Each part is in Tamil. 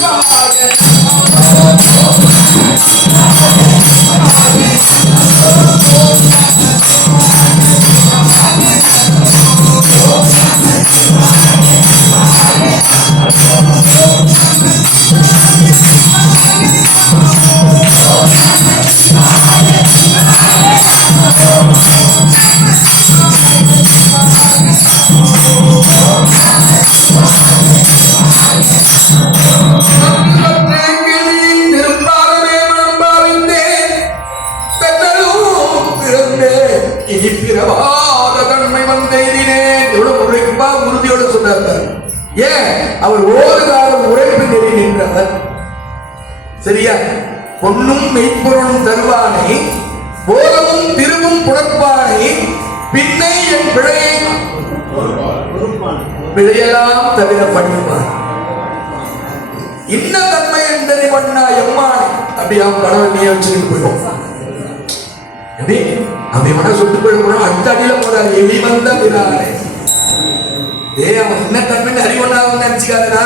Father பிழையெல்லாம் தவிர பண்ணுவான் இன்ன தன்மை என்பதை பண்ணா எம்மானை அப்படி அவன் கடவுள் நீ வச்சுட்டு போயிடும் எப்படி? அப்படி மன சுட்டு போயிடும் அடுத்த அடியில போறாரு. எலி வந்த பிறானே ஏ அவன் இன்ன தன்மை அறிவனா வந்து நினைச்சுக்காதடா.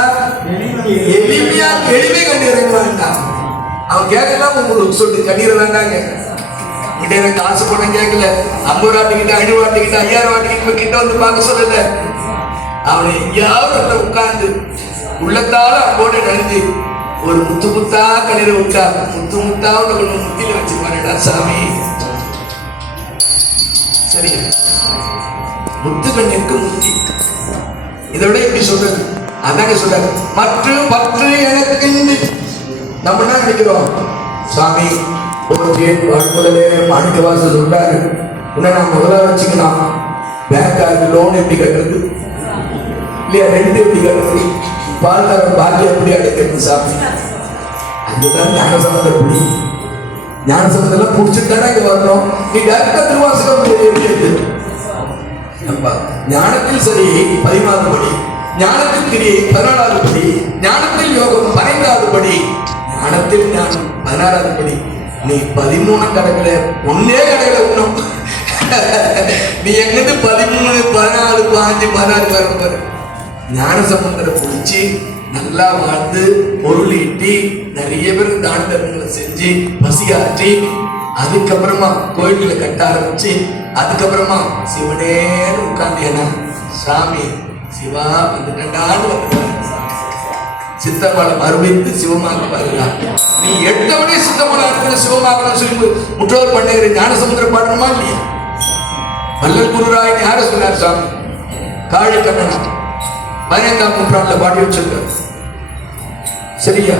எளிமையா எளிமை கண்டு இறங்குவான்டா. அவன் கேட்கலாம் உங்களுக்கு சொல்லு கண்ணீரை வேண்டாங்க கிட்ட எனக்கு காசு பணம் கேட்கல ஐம்பது ரூபா டிக்கெட் ஐநூறு ரூபா டிக்கெட் ஐயாயிரம் ரூபா டிக்கெட் கிட்ட வந்து பார்க்க சொல்லல. அவனை எங்கேயாவது இடத்துல உட்கார்ந்து உள்ளத்தால அன்போடு நனைஞ்சு ஒரு முத்து முத்தா கண்ணீரை விட்டா முத்து முத்தா உன்னை கொண்டு முத்தில வச்சு பாருடா சாமி. சரியா முத்து கண்ணிற்கு முத்தி. இதை விட எப்படி சொல்றது. அதாங்க சொல்றாரு. மற்ற பற்று எனக்கு நம்ம என்ன நினைக்கிறோம்? சாமி போற்றியேன் மாணிக்க வாசல் சொல்றாரு. உன்னை நான் முதலாக வச்சுக்கலாம் பேங்காக்கு லோன் எப்படி கட்டுறது? இல்லையா ரெண்டு எப்படி கட்டுறது? பால்கார பாக்கி எப்படி அடைக்கிறது சாமி அதுதான் ஞானசம்பந்த புடி. ஞானசம்பந்தெல்லாம் தானே இங்க வரணும். நீ டேரக்டா திருவாசகம் எழுதியது ஞானத்தில் சரி பதினாறு படி. ஞானத்தில் கிரியை பதினாலாவது படி. ஞானத்தில் யோகம் பதினைந்தாவது படி. ஞானத்தில் ஞானம் பதினாறாவது படி. நீ பதிமூணு கடைகள ஒன்னே கடக்கல உண்ணும். நீ எங்கிட்டு பதிமூணு பதினாலு பாஞ்சு பதினாறு வரும் பாரு ஞானசம்பந்தரை பிடிச்சி நல்லா வாழ்ந்து பொருள் ஈட்டி நிறைய பேர் தான தர்மங்களை செஞ்சு பசியாற்றி அதுக்கப்புறமா கோயில்களை கட்ட ஆரம்பிச்சு அதுக்கப்புறமா சிவனேன்னு உட்கார்ந்தேனா சாமி சிவா வந்துட்டான்னு வந்து சித்தமலை சிவமாக பாருங்க நீ எடுத்தவனே சித்தமலை இருக்கிற சிவமாகணும் சொல்லி முற்றோர் பண்ணுகிற ஞானசமுத்திர பாடணுமா இல்லையா? வல்லல் குருராய் யார சொன்னார் சாமி. காழி கண்ணனா பதினைந்தாம் நூற்றாண்டுல பாடி வச்சிருக்கார். சரியா?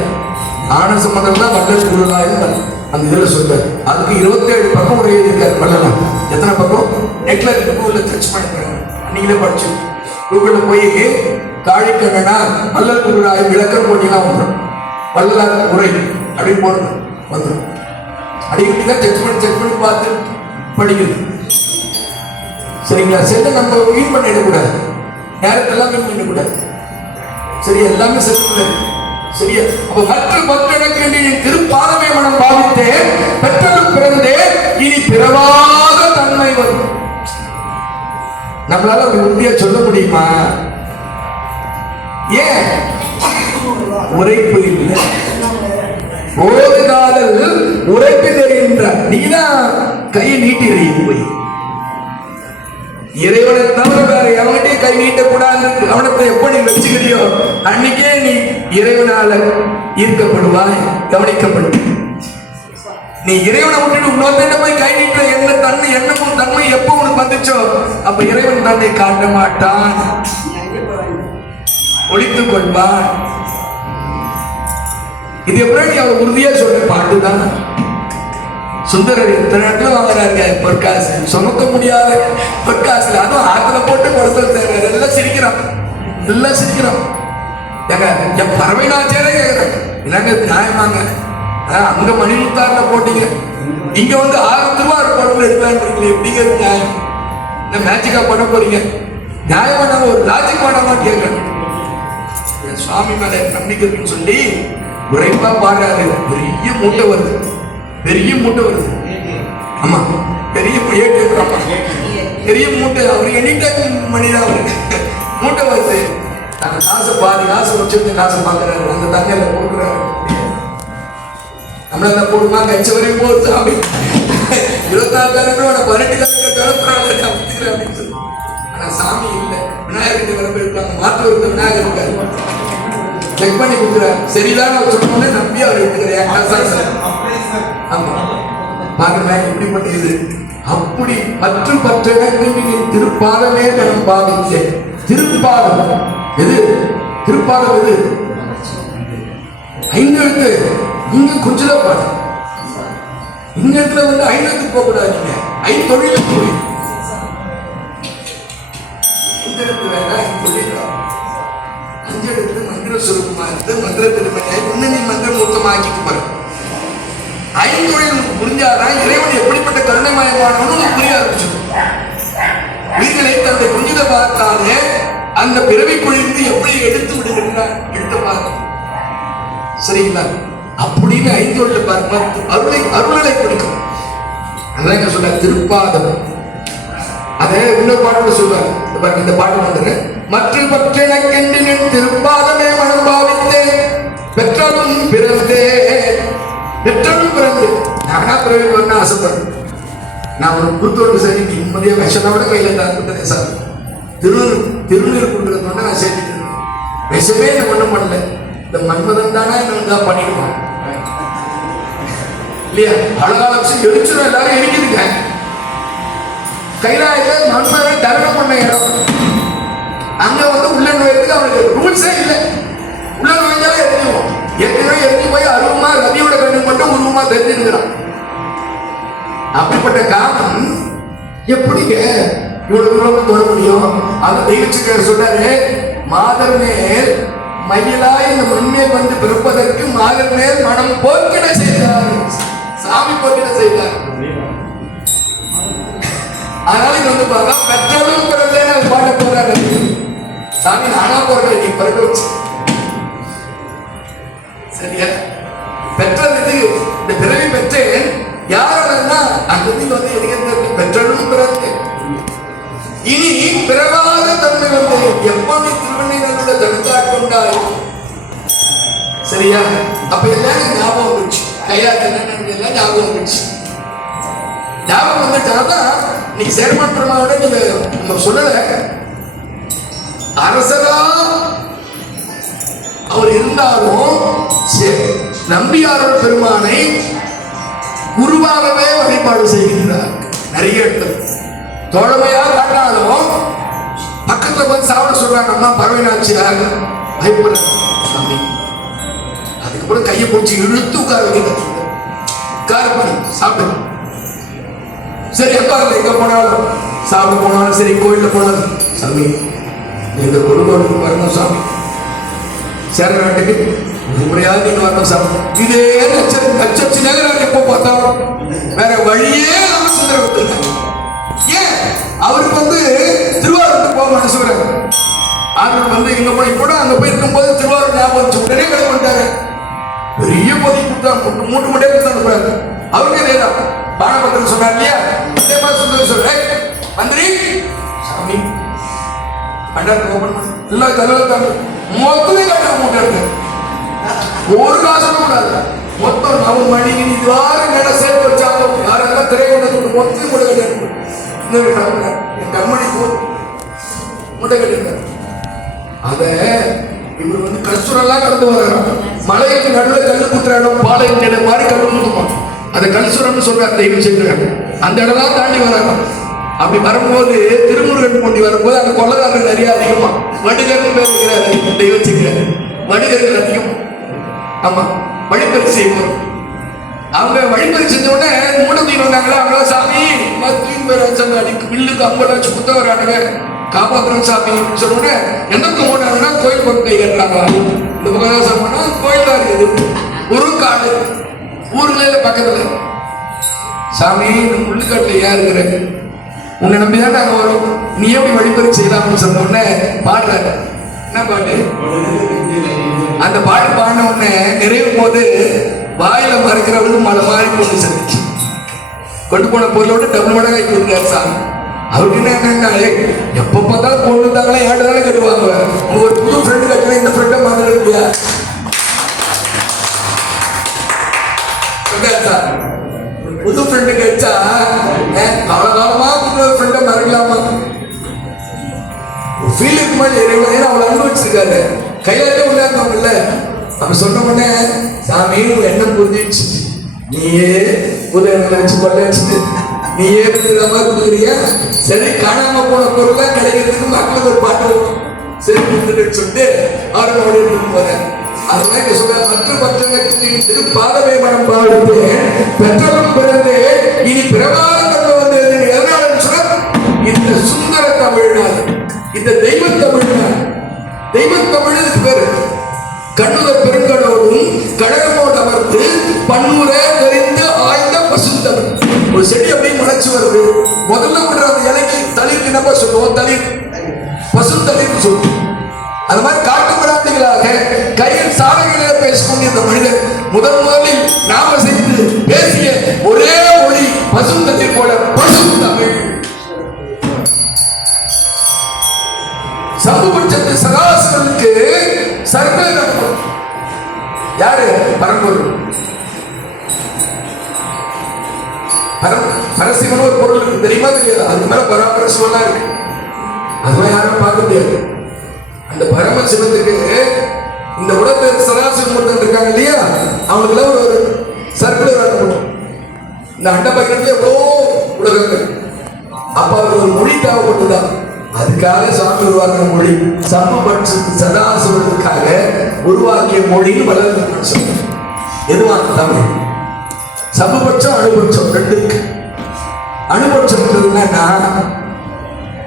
ஞானசம்பந்தம் தான் மல்லல் இருந்தார் அந்த இதுல சொல்றாரு. அதுக்கு இருபத்தேழு பக்கம் உடைய இருக்காரு மல்லலாம் எத்தனை பக்கம்? நெட்ல கூகுளில் சர்ச் பண்ணிருக்காங்க நீங்களே படிச்சு. கூகுள்ல போய் காழிக்கண்ணனா மல்லல் குருராய் விளக்கம் போட்டீங்கன்னா வந்துடும் வள்ளலார் உரை அப்படின்னு போடுங்க. வந்துடும் அடிக்கடி தான் செக் பண்ணி செக் பண்ணி பார்த்து படிக்கிறது சரிங்களா? செல்ல நம்ம வீண் பண்ணிடக்கூடாது நேரத்தெல்லாம் வீண் பண்ணக்கூடாது சரி எல்லாமே செல்லுக்குள்ள சரியா? அப்ப கற்று பக்தனுக்கு என் திருப்பாதமே மனம் பாவித்தேன் பெற்றதும் பிறந்தேன் இனி பிறவாத தன்மை வரும். நம்மளால ஒரு உறுதியா சொல்ல முடியுமா? ஏன்? உரைப்பு இல்லை. ஒரு காதல் உரைப்பு தெரிகின்ற நீதான் கையை நீட்டி போய். இறைவனை தவிர வேற எவன்கிட்டயும் கை நீட்டக்கூடாது கவனத்தை எப்படி நீ வச்சுக்கிறியோ அன்னைக்கே நீ இறைவனால ஈர்க்கப்படுவாய் கவனிக்கப்படும். நீ இறைவனை விட்டுட்டு இன்னொருத்த போய் கை நீட்ட என்ன தன்மை எண்ணமும் தன்மை எப்போ உனக்கு வந்துச்சோ அப்ப இறைவன் தன்னை காட்ட மாட்டான். ஒழித்துக் கொள்வான். இது எப்படி நீ அவர் உறுதியா சொல்ற பாட்டு தான் சுந்தரர் எத்தனை இடத்துல வாங்குறாங்க பொற்காசு. சுமக்க முடியாத பொற்காசுல. அதுவும் ஆத்துல போட்டு கொடுத்தல் தேவை எல்லாம் சிரிக்கிறான் எல்லாம் சிரிக்கிறான் ஏங்க என் பறவை நாச்சேரே கேட்குறேன் இல்லைங்க நியாயமாங்க ஆ, அங்க மணிமுத்தார்ல போட்டீங்க. இங்க வந்து ஆயிரத்தி ரூபாய் படம் எடுக்கலான்றீங்களே எப்படிங்கிறது நியாயம்? இந்த மேஜிக்கா பண்ண போறீங்க? நியாயமான ஒரு லாஜிக் பண்ணலாம் கேட்கறேன் என் சுவாமி மேல எனக்கு நம்பிக்கை சொல்லி உரைப்பா பாடுறாரு. பெரிய மூட்டை வருது. பெரிய மூட்டை வருது. ஆமா பெரிய பெரிய மூட்டை அவர் எனி டைம் மணிதான் அவரு மூட்டை வருது. நாங்க காசு பாதி காசு வச்சிருந்த காசு பாக்குறாரு அந்த தண்ணியில கொடுக்குறாரு நம்மள அந்த போடுமா கட்சி வரையும் போகுது. சாமி இருபத்தி நாலு கலந்து பதினெட்டு கலந்து கலப்புறாங்க அப்படின்னு சொல்லி ஆனா சாமி இல்லை. விநாயகர் வரப்பு இருக்காங்க மாற்று இருந்த விநாயகர் இருக்காரு. செக் பண்ணி கொடுக்குறாரு சரிதான் அவர் சொன்னோன்னே நம்பி அவர் எடுத்துக்கிறேன் ஆமா. பாருங்க இப்படிப்பட்ட இது அப்படி பற்று நீங்கள் திருப்பாதமே கணம் பாவித்தேன். திருப்பாதம். எது? திருப்பாதம் எது? ஐந்து எழுத்து நீங்க கொஞ்சம் பாடு இந்த இடத்துல வந்து ஐநூத்தி போக கூடாது ஐந்து தொழிலுக்கு போய் அதாங்க சொல்ல திருப்பாதம். அதே இன்னொரு பாட்டு சொல்றாரு இந்த பாட்டு வந்துரு. வந்து மற்ற பற்றெனக்கென்றின் திருப்பாதமே மனம் பாவித்தேன். பெற்றாலும் பிறந்தே. பெற்றாலும் பிறந்து. நானா பிறவி பண்ண ஆசைப்படுறேன் நான் ஒரு குருத்தோடு சரி நிம்மதியாக விஷத்தோட கையில் தான் சார். திரு திருநீர் கொடுக்குறது நான் சேர்த்துட்டு விஷமே நான் ஒன்றும் பண்ணல. இந்த மன்மதன் தானே தான் பண்ணிடுவான் இல்லையா அழகால வச்சு எரிச்சிடும் எல்லாரும் எரிக்குதுங்க. கைலாயத்தில் மன்மதன் தரணம் பண்ண இடம். அங்க வந்து உள்ள நுழையத்துக்கு அவனுக்கு ரூல்ஸே இல்லை. உள்ள நுழைஞ்சாலே எரிஞ்சுவோம் ஏற்கனவே எரிஞ்சு போய் அருவமா ரவியோட கண்ணு மட்டும் உருவமா தெரிஞ்சிருக்கிறான். அப்படிப்பட்ட காரணம் எப்படிங்க இவ்வளவு தூரம் தொட முடியும்? அந்த தெய்வச்சுக்கார் சொல்றாரு மாதர் மேல் மயிலாய் இந்த மண்மேல் வந்து பிறப்பதற்கு மாதர் மேல் மனம் போக்கிட போறேன் வச்சு சரியா? பெற்றது இந்த பிறவி பெற்றேன். யாரெல்லாம் அந்த இதில் வந்து எனக்கு பெற்றலும் பிறந்தேன் இனி பிறவாத தன்மை வந்து எப்போது திருவண்ணூரோட தடுத்தாட்கொண்டாய் சரியா? அப்ப எல்லாம் ஞாபகம் வந்துச்சு கையாத்து என்ன எல்லாம் ஞாபகம் வந்துச்சு ஞாபகம் வந்துட்டாதான் நீ சேர்மன் பிரமாவோட நீங்க சொல்லல. அரசரா அவர் இருந்தாலும் நம்பியாரோட பெருமானை குருவாகவே வழிபாடு செய்கின்றார். நிறைய இடத்துல. தோழமையா காட்டினாலும் பக்கத்துல வந்து சாப்பிட சொல்றாங்க அம்மா பறவைனாச்சியார் பயப்பட சாமி அதுக்கப்புறம் கையை பிடிச்சி இழுத்து உட்கார வைக்கிறது உட்கார பண்ணி சாப்பிடு. சரி எப்ப எங்க போனாலும். சாப்பிட போனாலும் சரி கோயில்ல போனாலும். சாமி எங்க குடும்பம் வரணும் சாமி. சேர நாட்டுக்கு ஒரு முறையாவது இன்னொரு வரணும் சாமி இதே லட்சம் லட்சத்து நகரம் எப்போ பார்த்தாலும் வேற வழியே நம்ம சுந்தரம் ஏன்? அவருக்கு வந்து திருவாரூருக்கு போக மனசு வராது அவர் வந்து இங்க போய் கூட அங்க போய் இருக்கும்போது திருவாரூர் ஞாபகம் வந்துச்சு உடனே கிளம்பிட்டாரு பெரிய பொதி கொடுத்தா மூட்டு மூட்டு மூட்டே கொடுத்து அனுப்புறாரு அவருக்கு நேரம் பானபத்திரம் சொன்னார் இல்லையா? அதே மாதிரி சுந்தரம் சொல்றேன் மந்திரி சாமி பண்டாரத்தை ஓபன் எல்லாம் தலைவர் தாங்க மொத்தமே கட்ட மூட்டை ஒரு காசும் கூடாது. மொத்தம் நம்ம மணிக்கு யாரும் நட சேர்த்து வச்சாலும் யாரெல்லாம் திரை கொண்டு மொத்தம் கூட கட்டி இன்னொரு என் கண்மணி போ முட்டை கட்டிருந்தார் அத இவர் வந்து கல்சுரெல்லாம் கடந்து வர்றாரு. மலைக்கு நடுவில் கல்லு குத்துற இடம் பாளையம் மாதிரி கல்லு குத்துமா அதை கல்சுரம்னு சொல்றாரு தெய்வம் செஞ்சுறாங்க அந்த இடம்லாம் தாண்டி வராங்க அப்படி வரும்போது திருமுருகன் போண்டி வரும்போது அந்த கொள்ளக்காரர்கள் நிறைய அதிகமா. வடுகர்னு பேசுகிறாரு இருக்கிறாரு. தெய்வம் செய்கிறாரு அதிகம். ஆமா. வழிபறி செய்வோம் அவங்க வழிபறி செஞ்ச உடனே மூடத்தீன் வந்தாங்களா அவங்களா சாமி மத்தியும் பேர் வச்சாங்க. அடிக்கு வில்லுக்கு அம்பளை வச்சு குத்த வரானுங்க காப்பாத்துறோம் சாமி சொன்ன உடனே என்னக்கு போனாங்கன்னா கோயில் பக்கம் கை கட்டுறாங்க இந்த பக்கம் தான் போனா கோயில் தான் இருக்குது. ஒரு காடு. ஊர்ல பக்கத்துல. சாமி இந்த முள்ளுக்காட்டுல ஏன் இருக்கிற? உன்னை நம்பி தான் நாங்க வரும். நீ எப்படி வழிபறி செய்யலாம்னு சொன்ன உடனே பாடுற என்ன பாட்டு? அந்த பாட்டு பாடின உடனே நிறைவு போது வாயில மறைக்கிறவளுக்கு மலை மாறி கொண்டு கொண்டு போன பொருளோட டபுள் மடங்காய் கொடுத்தாரு சாமி அவருக்கு என்ன எப்போ எப்ப பார்த்தாலும் பொண்ணு தாங்களே ஏழு தானே கட்டுவாங்க? உங்க ஒரு புது ஃப்ரெண்டு கட்டுற இந்த ஃப்ரெண்டை மாதிரி புது ஃப்ரெண்டு கிடைச்சா காலகாலமா மாதிரி இறைவன் ஏன்னா அவளை அனுபவிச்சிருக்காரு. கையாலே உள்ளாருந்தவங்க இல்ல அப்ப சொன்ன உடனே சாமி உங்க எண்ணம் புரிஞ்சிடுச்சு நீயே உதயங்களை வச்சு கொள்ள வச்சுட்டு நீயே புரியுற மாதிரி கொடுக்குறியா சரி காணாம போன பொருளா கிடைக்கிறதுக்கு மக்களுக்கு ஒரு பாட்டு வரும் சரி கொடுத்துட்டு சொல்லிட்டு அவரை ஓடி போறேன் அதெல்லாம் இங்க சொல்ற மற்ற பற்றத்தின் திருப்பாதமே மனம் பாடுத்து பெற்றவன் பிறந்து இனி பிரமாத தன்மை வந்தது எதனால சொன்ன இந்த சுந்தர தமிழ்நாடு இந்த தெய்வ தமிழ் தெய்வ தமிழ் சிவர் கண்ணுத பெருங்கடோடும் கடகமோடு அமர்ந்து பன்முற பரசிவன் ஒரு பொருள் இருக்கு. தெரியுமா தெரியாது? அதுக்கு மேல பராபரசிவம்லாம் இருக்கு. அதெல்லாம் யாரும் பார்க்க முடியாது. அந்த பரம சிவத்துக்கு இந்த உலகத்தில் சதாசிவம் ஒருத்தன் இருக்காங்க இல்லையா? அவங்களுக்கு ஒரு ஒரு சர்க்குலர் அனுப்பணும் இந்த அண்டபகிரத்துல எவ்வளோ உலகங்கள். அப்ப அவர் ஒரு மொழி தேவைப்பட்டுதான் அதுக்காக சாமி உருவாக்கின மொழி. சமபட்ச சதாசிவத்துக்காக உருவாக்கிய மொழின்னு வளர்ந்து எதுவாக தமிழ் சமபட்சம் அனுபட்சம் ரெண்டு இருக்கு. அணுபட்சம் என்னன்னா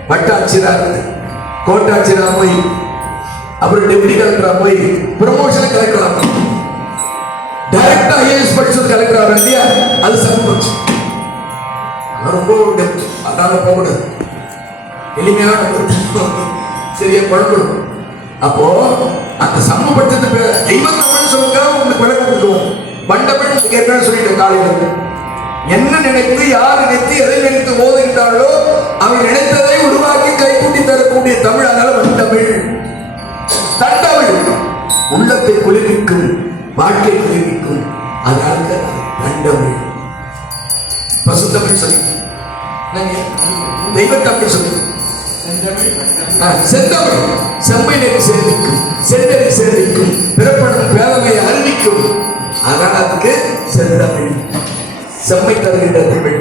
வட்டாட்சியரா போய் அப்புறம் டெப்டி கலெக்டரா போய் ப்ரமோஷன் கலெக்டரா டைரக்டா ஐஏஎஸ் படிச்சது கலெக்டர் இல்லையா? அது சமபட்சம். ரொம்ப டெப்த் அதனால போகக்கூடாது. எளிமையான ஒரு சரியா குழம்பு அப்போ ஏற்கனவே சொல்லிட்டேன் காலையில் என்ன நினைத்து யார் நினைத்து எதை நினைத்து ஓதுகின்றார்களோ அவன் நினைத்ததை உருவாக்கி கைகூட்டி தரக்கூடிய தமிழ் அதனால வண்டமிழ் தண்டமிழ் உள்ளத்தை குளிர்விக்கும் வாழ்க்கை குளிர்விக்கும் அதனால தண்டமிழ். பசுத்தமிழ் சொல்லி. தெய்வத்தமிழ் சொல்லி. செந்தமிழ் செம்மை நெறி சேர்விக்கும் செம்மை தருகின்ற தமிழ்.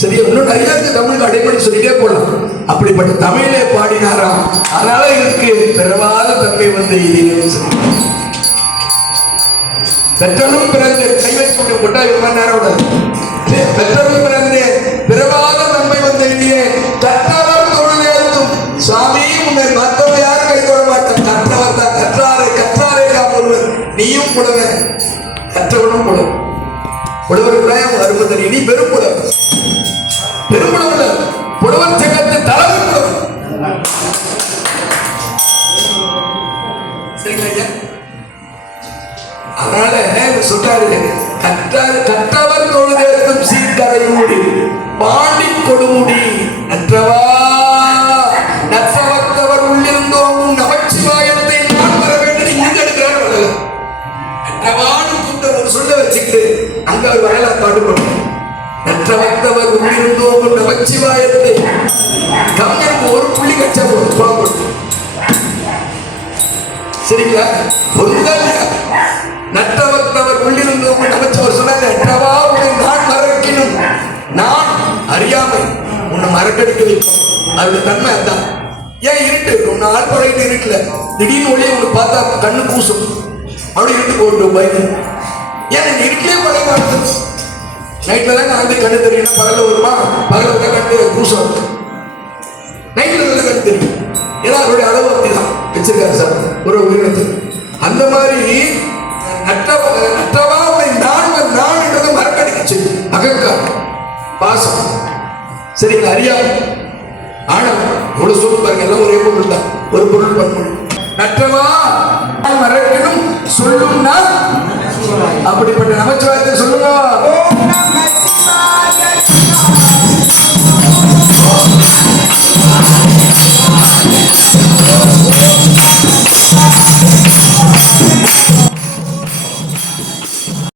சரியா? இன்னும் நிறைய தமிழுக்கு அடைமொழி சொல்லிட்டே போலாம். அப்படிப்பட்ட தமிழே பாடினாராம் அதனால இதற்கு பிறவாத தன்மை வந்து இது சொல்லி பெற்றனும் பிறந்து கை வைக்கக்கூடிய கொட்டாய் ஒரு மணி நேரம் பெற்றனும் பிறந்து பிறவாத தன்மை வந்து இல்லையே கற்றவர் தொழிலேற்றும் சுவாமி உன்னை மற்றவன் யாரும் கை தொட மாட்டான் கற்றவர் தான் கற்றாரை கற்றாரை காப்பொருவர் நீயும் புலவன் கற்றவனும் புலவன் புலவர்களாக அருமை தெரியும் நீ பெரும் புலவன் பெரும்புலவன் புலவன் சங்கத்தின் தலைமை புலவர். அதனால சொல்றாரு? கற்றார் கற்றவர் தொழுதேற்கும் சீர்கரை மூடி பாடி கொடுமுடி. நற்றவா? சரிங்களா பொருள்தான் நற்றவத்தவர் உள்ளிருந்தோம் நமச்சவர் சொன்னாங்க நற்றவா உன்னை நான் மறக்கணும் நான் அறியாமை உன்னை மறக்கடிக்க வைக்கும் அதுக்கு தன்மை அதான். ஏன் இருட்டு? உன்னை ஆள் பழகிட்டு இருக்குல்ல திடீர்னு ஒளியை உனக்கு பார்த்தா கண்ணு பூசும். அப்படி இருந்து போட்டு பயந்து. ஏன் நீ இருக்கே பழக மாட்டேன்? நைட்ல தான் நான் வந்து கண்ணு தெரியணும் பகல்ல வருமா? பகல்ல தான் கண்ணு கூசம் இருக்கு நைட்ல கண்ணு கண் தெரியும். ஏன்னா அவருடைய அளவு அப்படிதான். வச்சிருக்காரு சார். ஒரு உயிரினத்துக்கு அந்த மாதிரி நட்டவா நட்டவா நான் வ- நான் அகங்காரம். பாசம். சரிங்களா சொல்லு பாருங்க எல்லாம் ஒரே பொருள் தான். ஒரு பொருள் பன்மொழி நற்றவா மறக்கணும்? சொல்லும்னா? அப்படிப்பட்ட நமச்சிவாயத்தை சொல்லுங்க. Thank you.